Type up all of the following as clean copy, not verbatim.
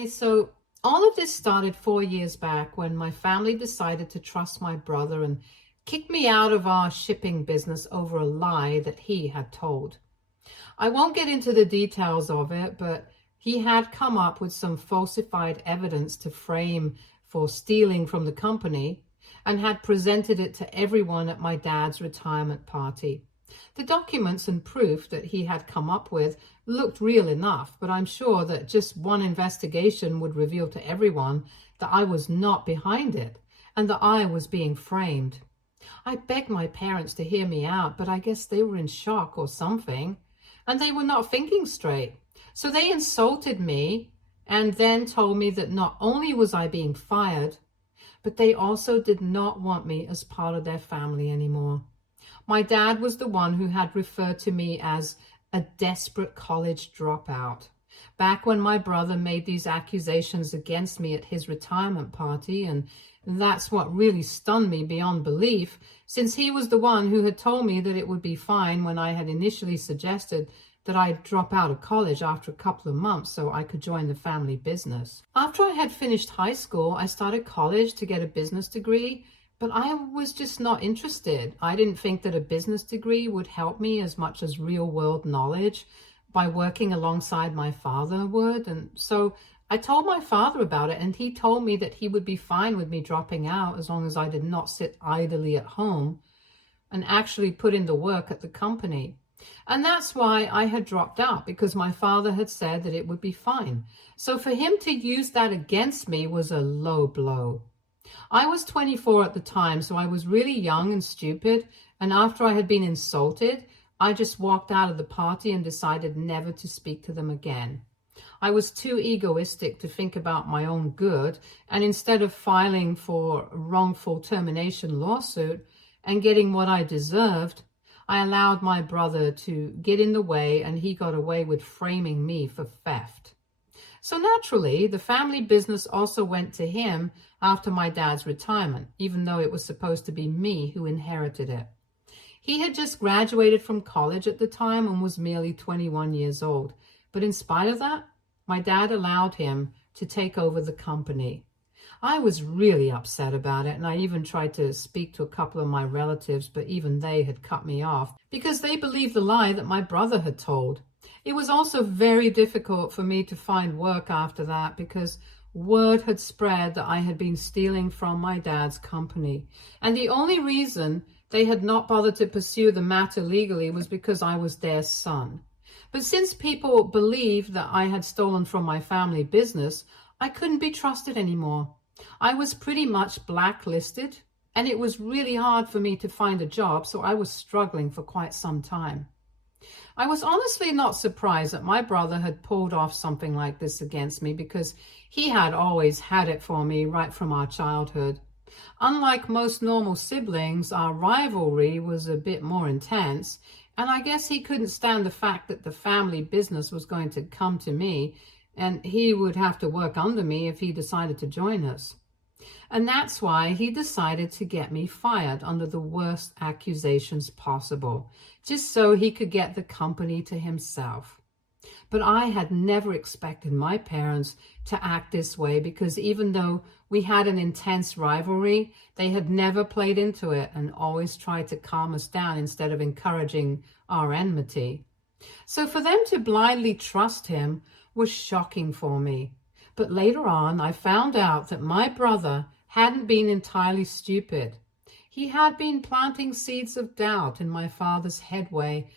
Hi, so all of this started 4 years back when my family decided to trust my brother and kick me out of our shipping business over a lie that he had told. I won't get into the details of it, but he had come up with some falsified evidence to frame for stealing from the company and had presented it to everyone at my dad's retirement party. The documents and proof that he had come up with looked real enough, but I'm sure that just one investigation would reveal to everyone that I was not behind it and that I was being framed. I begged my parents to hear me out, but I guess they were in shock or something, and they were not thinking straight. So they insulted me and then told me that not only was I being fired, but they also did not want me as part of their family anymore. My dad was the one who had referred to me as a desperate college dropout. Back when my brother made these accusations against me at his retirement party, and that's what really stunned me beyond belief, since he was the one who had told me that it would be fine when I had initially suggested that I'd drop out of college after a couple of months so I could join the family business. After I had finished high school, I started college to get a business degree, but I was just not interested. I didn't think that a business degree would help me as much as real-world knowledge by working alongside my father would. And so I told my father about it, and he told me that he would be fine with me dropping out as long as I did not sit idly at home and actually put in the work at the company. And that's why I had dropped out, because my father had said that it would be fine. So for him to use that against me was a low blow. I was 24 at the time, so I was really young and stupid, and after I had been insulted, I just walked out of the party and decided never to speak to them again. I was too egoistic to think about my own good, and instead of filing for a wrongful termination lawsuit and getting what I deserved, I allowed my brother to get in the way, and he got away with framing me for theft. So naturally, the family business also went to him after my dad's retirement, even though it was supposed to be me who inherited it. He had just graduated from college at the time and was merely 21 years old. But in spite of that, my dad allowed him to take over the company. I was really upset about it, and I even tried to speak to a couple of my relatives, but even they had cut me off because they believed the lie that my brother had told. It was also very difficult for me to find work after that because word had spread that I had been stealing from my dad's company. And the only reason they had not bothered to pursue the matter legally was because I was their son. But since people believed that I had stolen from my family business, I couldn't be trusted anymore. I was pretty much blacklisted, and it was really hard for me to find a job, so I was struggling for quite some time. I was honestly not surprised that my brother had pulled off something like this against me because he had always had it for me right from our childhood. Unlike most normal siblings, our rivalry was a bit more intense, and I guess he couldn't stand the fact that the family business was going to come to me and he would have to work under me if he decided to join us. And that's why he decided to get me fired under the worst accusations possible, just so he could get the company to himself. But I had never expected my parents to act this way because even though we had an intense rivalry, they had never played into it and always tried to calm us down instead of encouraging our enmity. So for them to blindly trust him was shocking for me. But later on, I found out that my brother hadn't been entirely stupid. He had been planting seeds of doubt in my father's headway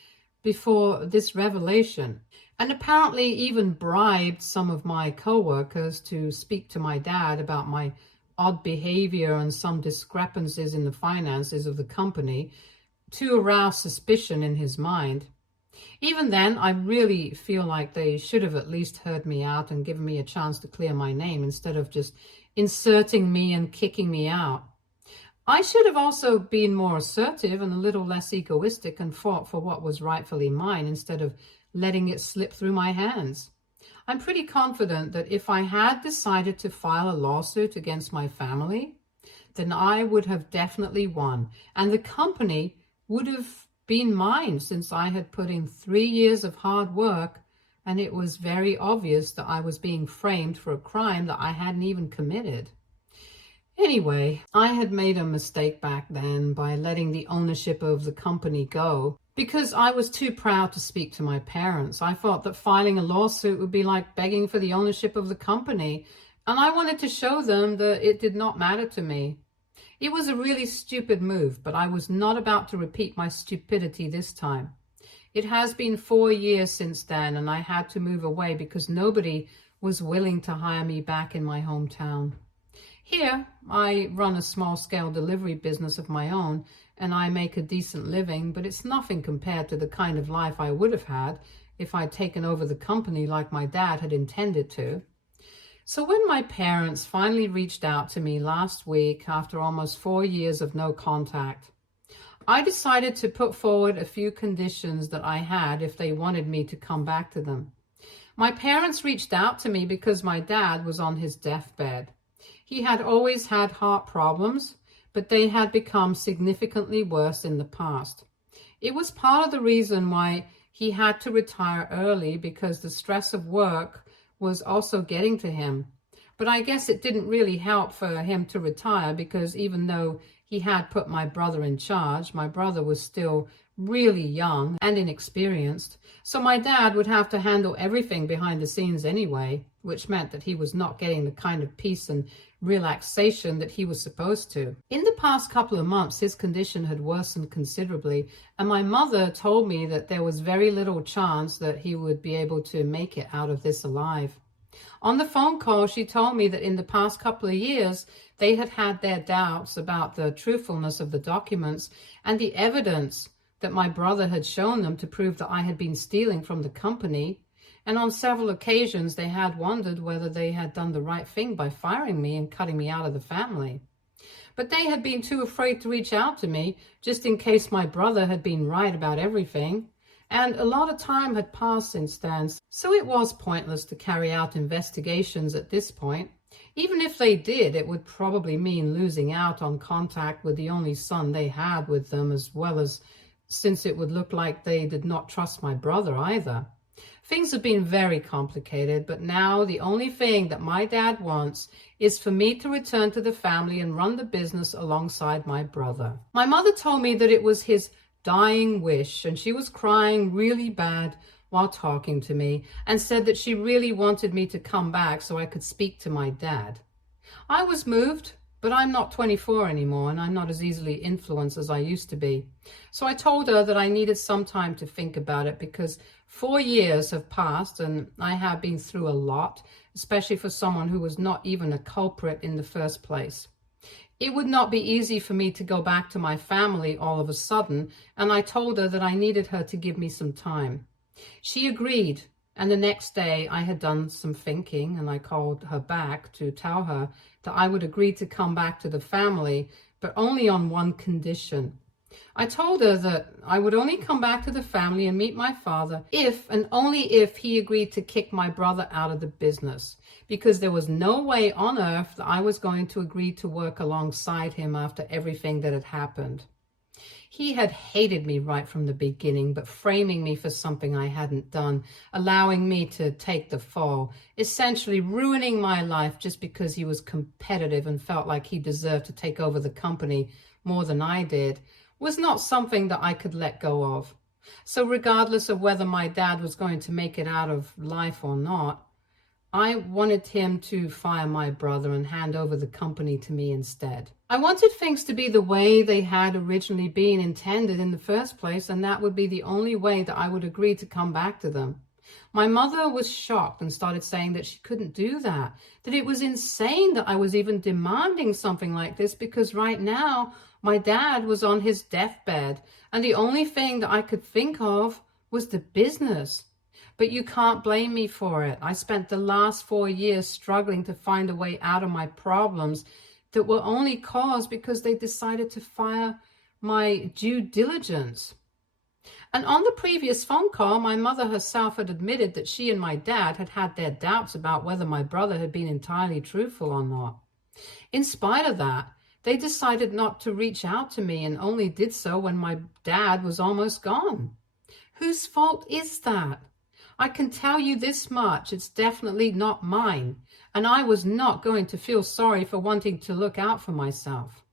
before this revelation, and apparently even bribed some of my co-workers to speak to my dad about my odd behavior and some discrepancies in the finances of the company to arouse suspicion in his mind. Even then, I really feel like they should have at least heard me out and given me a chance to clear my name instead of just inserting me and kicking me out. I should have also been more assertive and a little less egoistic and fought for what was rightfully mine instead of letting it slip through my hands. I'm pretty confident that if I had decided to file a lawsuit against my family, then I would have definitely won, and the company would have been mine since I had put in 3 years of hard work and it was very obvious that I was being framed for a crime that I hadn't even committed. Anyway, I had made a mistake back then by letting the ownership of the company go because I was too proud to speak to my parents. I thought that filing a lawsuit would be like begging for the ownership of the company, and I wanted to show them that it did not matter to me. It was a really stupid move, but I was not about to repeat my stupidity this time. It has been 4 years since then, and I had to move away because nobody was willing to hire me back in my hometown. Here, I run a small-scale delivery business of my own, and I make a decent living, but it's nothing compared to the kind of life I would have had if I'd taken over the company like my dad had intended to. So when my parents finally reached out to me last week after almost 4 years of no contact, I decided to put forward a few conditions that I had if they wanted me to come back to them. My parents reached out to me because my dad was on his deathbed. He had always had heart problems, but they had become significantly worse in the past. It was part of the reason why he had to retire early, because the stress of work was also getting to him. But I guess it didn't really help for him to retire, because even though he had put my brother in charge, my brother was still really young and inexperienced. So my dad would have to handle everything behind the scenes anyway, which meant that he was not getting the kind of peace and relaxation that he was supposed to. In the past couple of months, his condition had worsened considerably, and my mother told me that there was very little chance that he would be able to make it out of this alive. On the phone call, she told me that in the past couple of years, they had had their doubts about the truthfulness of the documents and the evidence that my brother had shown them to prove that I had been stealing from the company. And on several occasions, they had wondered whether they had done the right thing by firing me and cutting me out of the family. But they had been too afraid to reach out to me, just in case my brother had been right about everything. And a lot of time had passed since then, so it was pointless to carry out investigations at this point. Even if they did, it would probably mean losing out on contact with the only son they had with them, as well as since it would look like they did not trust my brother either. Things have been very complicated, but now the only thing that my dad wants is for me to return to the family and run the business alongside my brother. My mother told me that it was his dying wish, and she was crying really bad while talking to me, and said that she really wanted me to come back so I could speak to my dad. I was moved, but I'm not 24 anymore, and I'm not as easily influenced as I used to be. So I told her that I needed some time to think about it, because 4 years have passed and I have been through a lot, especially for someone who was not even a culprit in the first place. It would not be easy for me to go back to my family all of a sudden, and I told her that I needed her to give me some time. She agreed, and the next day I had done some thinking, and I called her back to tell her that I would agree to come back to the family, but only on one condition. I told her that I would only come back to the family and meet my father if and only if he agreed to kick my brother out of the business, because there was no way on earth that I was going to agree to work alongside him after everything that had happened. He had hated me right from the beginning, but framing me for something I hadn't done, allowing me to take the fall, essentially ruining my life just because he was competitive and felt like he deserved to take over the company more than I did, was not something that I could let go of. So regardless of whether my dad was going to make it out of life or not, I wanted him to fire my brother and hand over the company to me instead. I wanted things to be the way they had originally been intended in the first place, and that would be the only way that I would agree to come back to them. My mother was shocked and started saying that she couldn't do that it was insane that I was even demanding something like this, because right now my dad was on his deathbed, and the only thing that I could think of was the business. But you can't blame me for it. I spent the last 4 years struggling to find a way out of my problems that were only caused because they decided to fire my due diligence. And on the previous phone call, my mother herself had admitted that she and my dad had had their doubts about whether my brother had been entirely truthful or not. In spite of that, they decided not to reach out to me and only did so when my dad was almost gone. Whose fault is that? I can tell you this much, it's definitely not mine, and I was not going to feel sorry for wanting to look out for myself.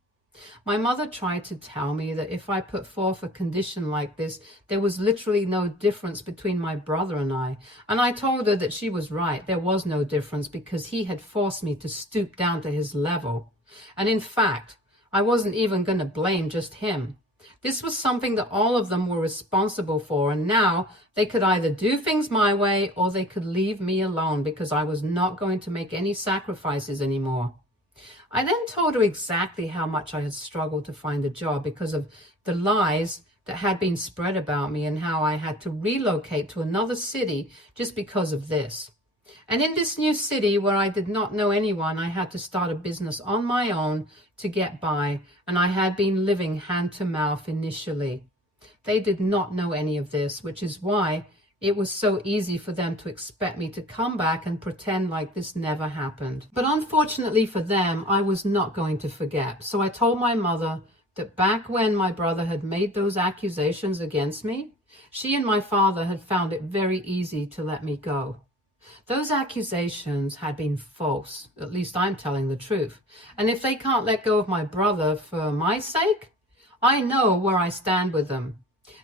My mother tried to tell me that if I put forth a condition like this, there was literally no difference between my brother and I told her that she was right. There was no difference because he had forced me to stoop down to his level. And in fact, I wasn't even going to blame just him. This was something that all of them were responsible for, and now they could either do things my way or they could leave me alone because I was not going to make any sacrifices anymore. I then told her exactly how much I had struggled to find a job because of the lies that had been spread about me and how I had to relocate to another city just because of this. And in this new city where I did not know anyone, I had to start a business on my own to get by, and I had been living hand to mouth initially. They did not know any of this, which is why it was so easy for them to expect me to come back and pretend like this never happened. But unfortunately for them, I was not going to forget. So I told my mother that back when my brother had made those accusations against me, she and my father had found it very easy to let me go. Those accusations had been false. At least I'm telling the truth. And if they can't let go of my brother for my sake, I know where I stand with them.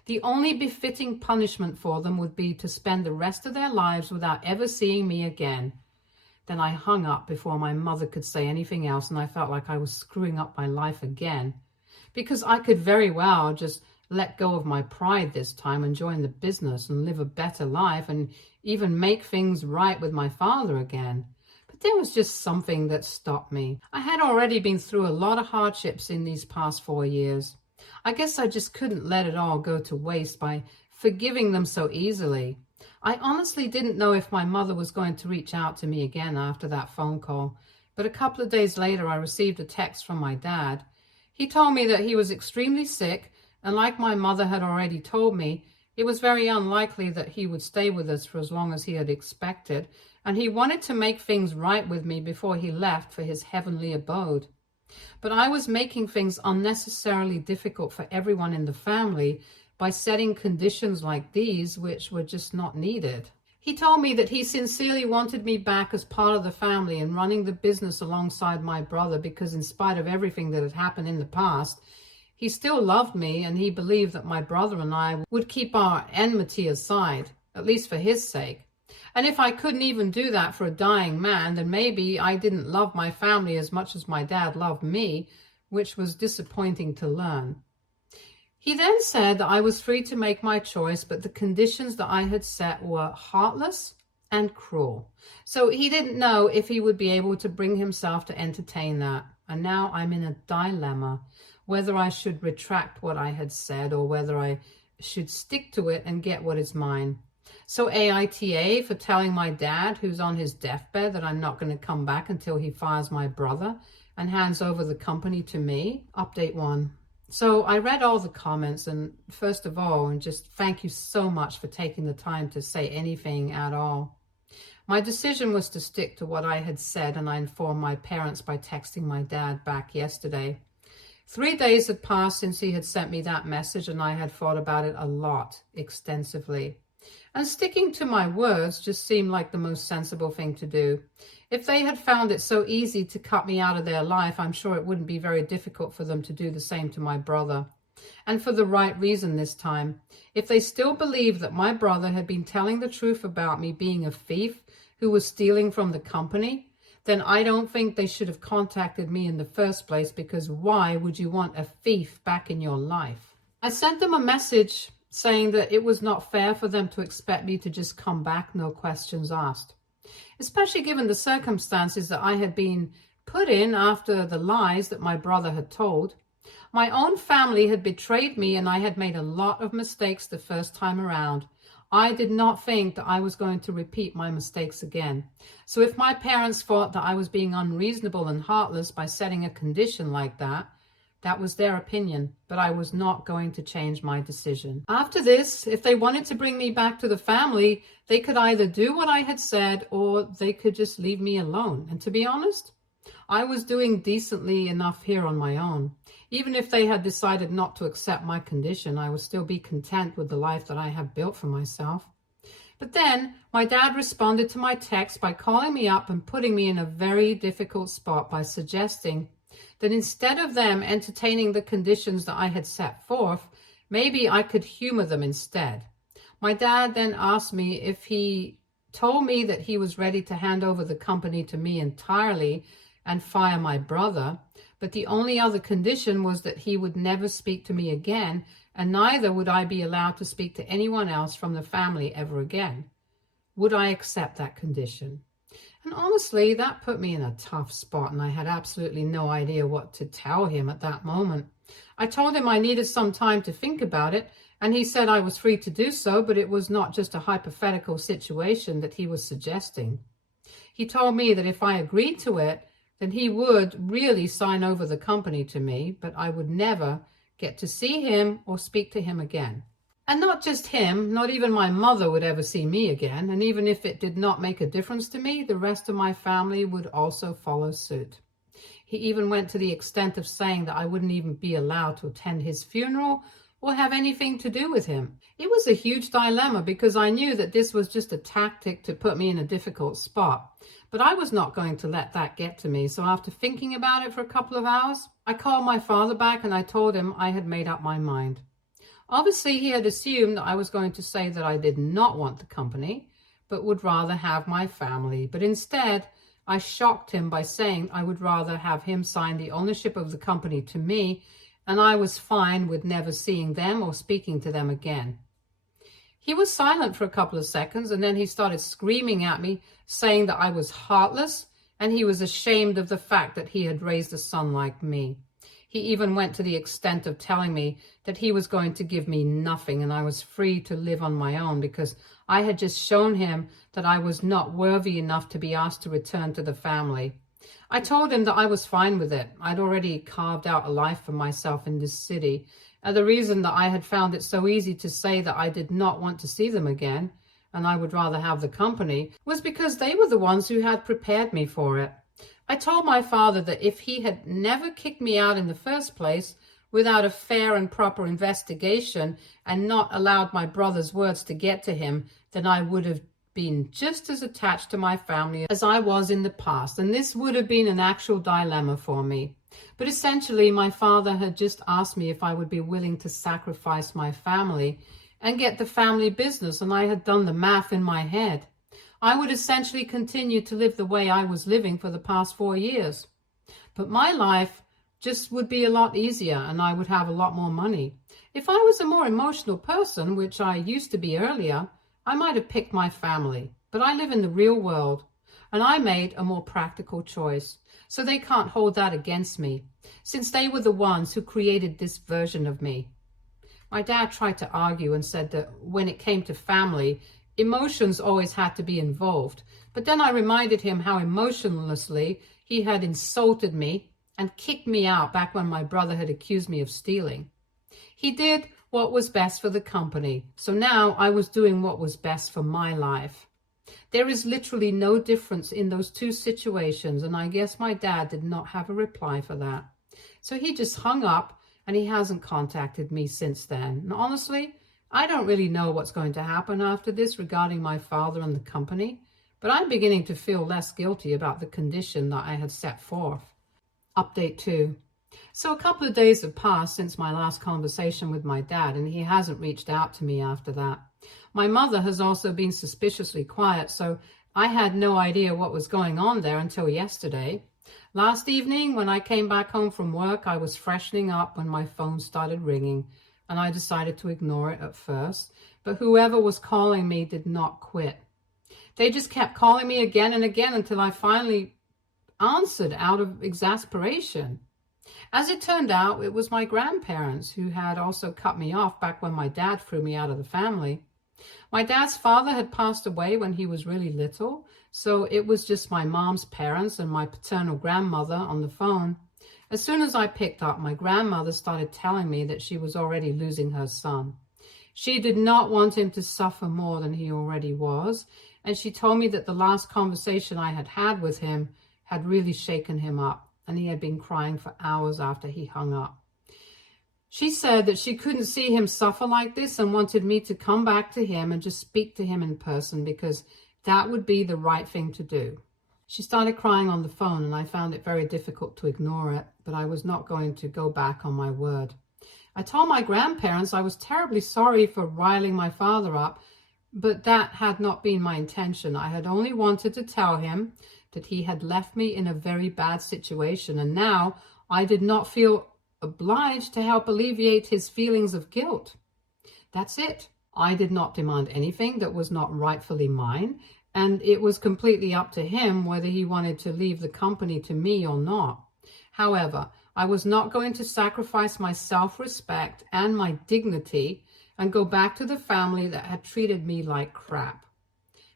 The only befitting punishment for them would be to spend the rest of their lives without ever seeing me again. Then I hung up before my mother could say anything else, and I felt like I was screwing up my life again. Because I could very well just let go of my pride this time and join the business and live a better life and even make things right with my father again. But there was just something that stopped me. I had already been through a lot of hardships in these past 4 years. I guess I just couldn't let it all go to waste by forgiving them so easily. I honestly didn't know if my mother was going to reach out to me again after that phone call, but a couple of days later I received a text from my dad. He told me that he was extremely sick, and like my mother had already told me, it was very unlikely that he would stay with us for as long as he had expected, and he wanted to make things right with me before he left for his heavenly abode. But I was making things unnecessarily difficult for everyone in the family by setting conditions like these, which were just not needed. He told me that he sincerely wanted me back as part of the family and running the business alongside my brother because in spite of everything that had happened in the past, he still loved me, and he believed that my brother and I would keep our enmity aside, at least for his sake. And if I couldn't even do that for a dying man, then maybe I didn't love my family as much as my dad loved me, which was disappointing to learn. He then said that I was free to make my choice, but the conditions that I had set were heartless and cruel. So he didn't know if he would be able to bring himself to entertain that. And now I'm in a dilemma, whether I should retract what I had said or whether I should stick to it and get what is mine. So AITA for telling my dad, who's on his deathbed, that I'm not going to come back until he fires my brother and hands over the company to me. Update 1. So I read all the comments, and first of all, and just thank you so much for taking the time to say anything at all. My decision was to stick to what I had said, and I informed my parents by texting my dad back yesterday. 3 days had passed since he had sent me that message, and I had thought about it a lot, extensively. And sticking to my words just seemed like the most sensible thing to do. If they had found it so easy to cut me out of their life, I'm sure it wouldn't be very difficult for them to do the same to my brother. And for the right reason this time. If they still believed that my brother had been telling the truth about me being a thief who was stealing from the company, then I don't think they should have contacted me in the first place, because why would you want a thief back in your life? I sent them a message saying that it was not fair for them to expect me to just come back, no questions asked. Especially given the circumstances that I had been put in after the lies that my brother had told. My own family had betrayed me, and I had made a lot of mistakes the first time around. I did not think that I was going to repeat my mistakes again. So if my parents thought that I was being unreasonable and heartless by setting a condition like that, that was their opinion, but I was not going to change my decision. After this, if they wanted to bring me back to the family, they could either do what I had said or they could just leave me alone. And to be honest, I was doing decently enough here on my own. Even if they had decided not to accept my condition, I would still be content with the life that I have built for myself. But then my dad responded to my text by calling me up and putting me in a very difficult spot by suggesting that instead of them entertaining the conditions that I had set forth, maybe I could humor them instead. My dad then asked me if he told me that he was ready to hand over the company to me entirely and fire my brother, but the only other condition was that he would never speak to me again, and neither would I be allowed to speak to anyone else from the family ever again. Would I accept that condition? And honestly, that put me in a tough spot, and I had absolutely no idea what to tell him at that moment. I told him I needed some time to think about it, and he said I was free to do so, but it was not just a hypothetical situation that he was suggesting. He told me that if I agreed to it, then he would really sign over the company to me, but I would never get to see him or speak to him again. And not just him, not even my mother would ever see me again, and even if it did not make a difference to me, the rest of my family would also follow suit. He even went to the extent of saying that I wouldn't even be allowed to attend his funeral or have anything to do with him. It was a huge dilemma because I knew that this was just a tactic to put me in a difficult spot. But I was not going to let that get to me, so after thinking about it for a couple of hours, I called my father back and I told him I had made up my mind. Obviously, he had assumed that I was going to say that I did not want the company, but would rather have my family. But instead, I shocked him by saying I would rather have him sign the ownership of the company to me, and I was fine with never seeing them or speaking to them again. He was silent for a couple of seconds, and then he started screaming at me, saying that I was heartless, and he was ashamed of the fact that he had raised a son like me. He even went to the extent of telling me that he was going to give me nothing and I was free to live on my own because I had just shown him that I was not worthy enough to be asked to return to the family. I told him that I was fine with it. I'd already carved out a life for myself in this city, and the reason that I had found it so easy to say that I did not want to see them again and I would rather have the company was because they were the ones who had prepared me for it. I told my father that if he had never kicked me out in the first place without a fair and proper investigation and not allowed my brother's words to get to him, then I would have been just as attached to my family as I was in the past, and this would have been an actual dilemma for me. But essentially, my father had just asked me if I would be willing to sacrifice my family and get the family business, and I had done the math in my head. I would essentially continue to live the way I was living for the past 4 years. But my life just would be a lot easier and I would have a lot more money. If I was a more emotional person, which I used to be earlier, I might have picked my family. But I live in the real world and I made a more practical choice. So they can't hold that against me, since they were the ones who created this version of me. My dad tried to argue and said that when it came to family, emotions always had to be involved. But then I reminded him how emotionlessly he had insulted me and kicked me out back when my brother had accused me of stealing. He did what was best for the company, so now I was doing what was best for my life. There is literally no difference in those two situations, and I guess my dad did not have a reply for that. So he just hung up and he hasn't contacted me since then. And honestly, I don't really know what's going to happen after this regarding my father and the company, but I'm beginning to feel less guilty about the condition that I had set forth. Update 2. So a couple of days have passed since my last conversation with my dad, and he hasn't reached out to me after that. My mother has also been suspiciously quiet, so I had no idea what was going on there until yesterday. Last evening, when I came back home from work, I was freshening up when my phone started ringing, and I decided to ignore it at first, but whoever was calling me did not quit. They just kept calling me again and again until I finally answered out of exasperation. As it turned out, it was my grandparents who had also cut me off back when my dad threw me out of the family. My dad's father had passed away when he was really little, so it was just my mom's parents and my paternal grandmother on the phone. As soon as I picked up, my grandmother started telling me that she was already losing her son. She did not want him to suffer more than he already was, and she told me that the last conversation I had had with him had really shaken him up, and he had been crying for hours after he hung up. She said that she couldn't see him suffer like this and wanted me to come back to him and just speak to him in person because that would be the right thing to do. She started crying on the phone and I found it very difficult to ignore it, but I was not going to go back on my word. I told my grandparents I was terribly sorry for riling my father up, but that had not been my intention. I had only wanted to tell him that he had left me in a very bad situation, and now I did not feel obliged to help alleviate his feelings of guilt. That's it. I did not demand anything that was not rightfully mine, and it was completely up to him whether he wanted to leave the company to me or not. However, I was not going to sacrifice my self-respect and my dignity and go back to the family that had treated me like crap.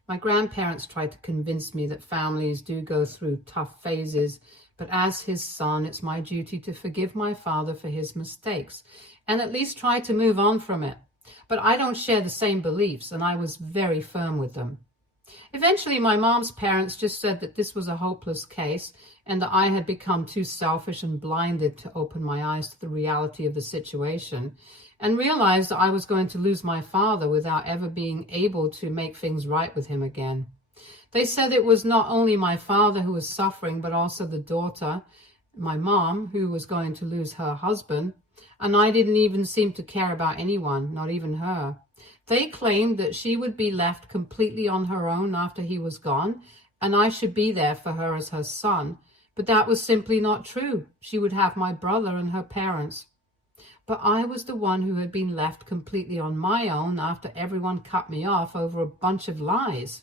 My grandparents tried to convince me that families do go through tough phases, but as his son, it's my duty to forgive my father for his mistakes and at least try to move on from it. But I don't share the same beliefs, and I was very firm with them. Eventually, my mom's parents just said that this was a hopeless case and that I had become too selfish and blinded to open my eyes to the reality of the situation, and realized that I was going to lose my father without ever being able to make things right with him again. They said it was not only my father who was suffering, but also the daughter, my mom, who was going to lose her husband, and I didn't even seem to care about anyone, not even her. They claimed that she would be left completely on her own after he was gone, and I should be there for her as her son, but that was simply not true. She would have my brother and her parents. But I was the one who had been left completely on my own after everyone cut me off over a bunch of lies.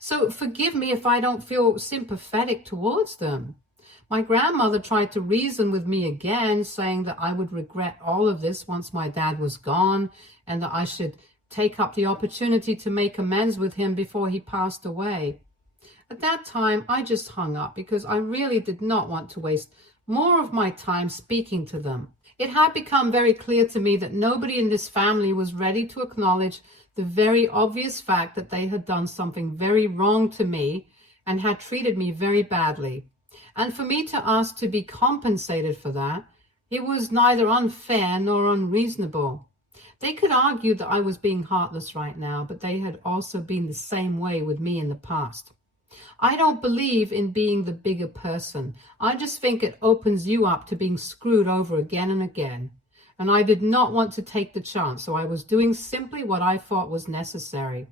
So forgive me if I don't feel sympathetic towards them. My grandmother tried to reason with me again, saying that I would regret all of this once my dad was gone, and that I should take up the opportunity to make amends with him before he passed away. At that time, I just hung up because I really did not want to waste more of my time speaking to them. It had become very clear to me that nobody in this family was ready to acknowledge the very obvious fact that they had done something very wrong to me and had treated me very badly. And for me to ask to be compensated for that, it was neither unfair nor unreasonable. They could argue that I was being heartless right now, but they had also been the same way with me in the past. I don't believe in being the bigger person. I just think it opens you up to being screwed over again and again. And I did not want to take the chance, so I was doing simply what I thought was necessary.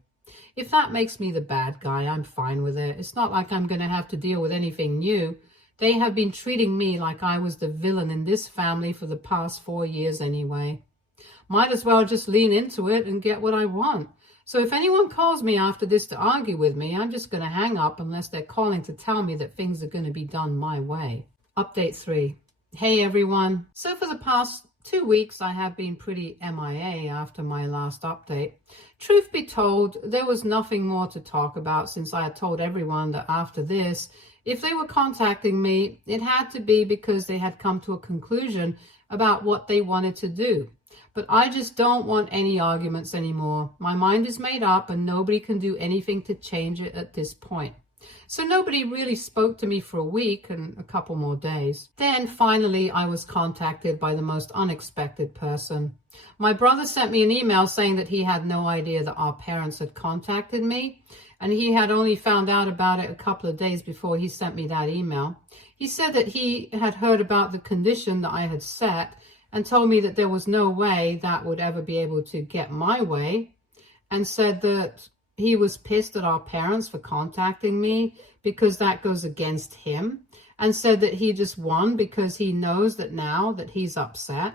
If that makes me the bad guy, I'm fine with it. It's not like I'm going to have to deal with anything new. They have been treating me like I was the villain in this family for the past 4 years anyway. Might as well just lean into it and get what I want. So if anyone calls me after this to argue with me, I'm just going to hang up unless they're calling to tell me that things are going to be done my way. Update 3. Hey everyone. So for the past 2 weeks, I have been pretty MIA after my last update. Truth be told, there was nothing more to talk about since I had told everyone that after this, if they were contacting me, it had to be because they had come to a conclusion about what they wanted to do. But I just don't want any arguments anymore. My mind is made up and nobody can do anything to change it at this point. So nobody really spoke to me for a week and a couple more days. Then finally I was contacted by the most unexpected person. My brother sent me an email saying that he had no idea that our parents had contacted me, and he had only found out about it a couple of days before he sent me that email. He said that he had heard about the condition that I had set and told me that there was no way that would ever be able to get my way, and said that he was pissed at our parents for contacting me because that goes against him, and said that he just won because he knows that now that he's upset,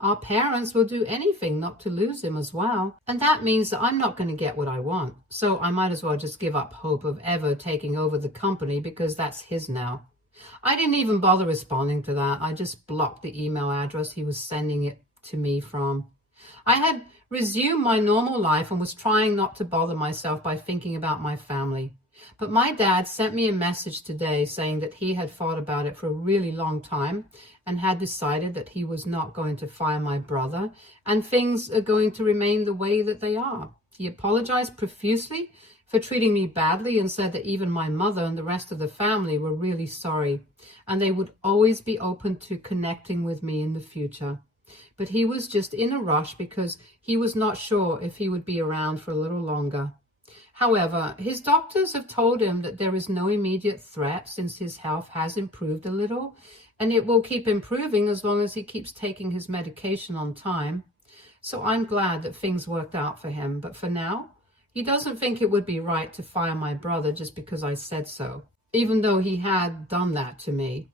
our parents will do anything not to lose him as well. And that means that I'm not going to get what I want. So I might as well just give up hope of ever taking over the company because that's his now. I didn't even bother responding to that. I just blocked the email address he was sending it to me from. I had resumed my normal life and was trying not to bother myself by thinking about my family. But my dad sent me a message today saying that he had thought about it for a really long time and had decided that he was not going to fire my brother and things are going to remain the way that they are. He apologized profusely for treating me badly and said that even my mother and the rest of the family were really sorry and they would always be open to connecting with me in the future. But he was just in a rush because he was not sure if he would be around for a little longer. However, his doctors have told him that there is no immediate threat since his health has improved a little, and it will keep improving as long as he keeps taking his medication on time. So I'm glad that things worked out for him, but for now, he doesn't think it would be right to fire my brother just because I said so, even though he had done that to me.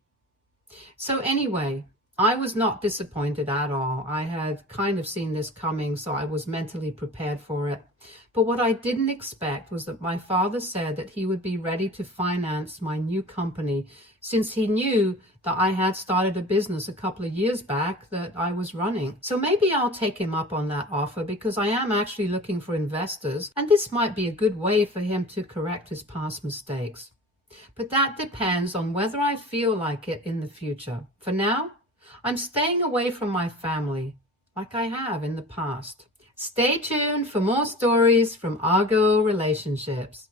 So anyway, I was not disappointed at all. I had kind of seen this coming, so I was mentally prepared for it. But what I didn't expect was that my father said that he would be ready to finance my new company, since he knew that I had started a business a couple of years back that I was running. So maybe I'll take him up on that offer, because I am actually looking for investors, and this might be a good way for him to correct his past mistakes. But that depends on whether I feel like it in the future. For now, I'm staying away from my family, like I have in the past. Stay tuned for more stories from Argo Relationships.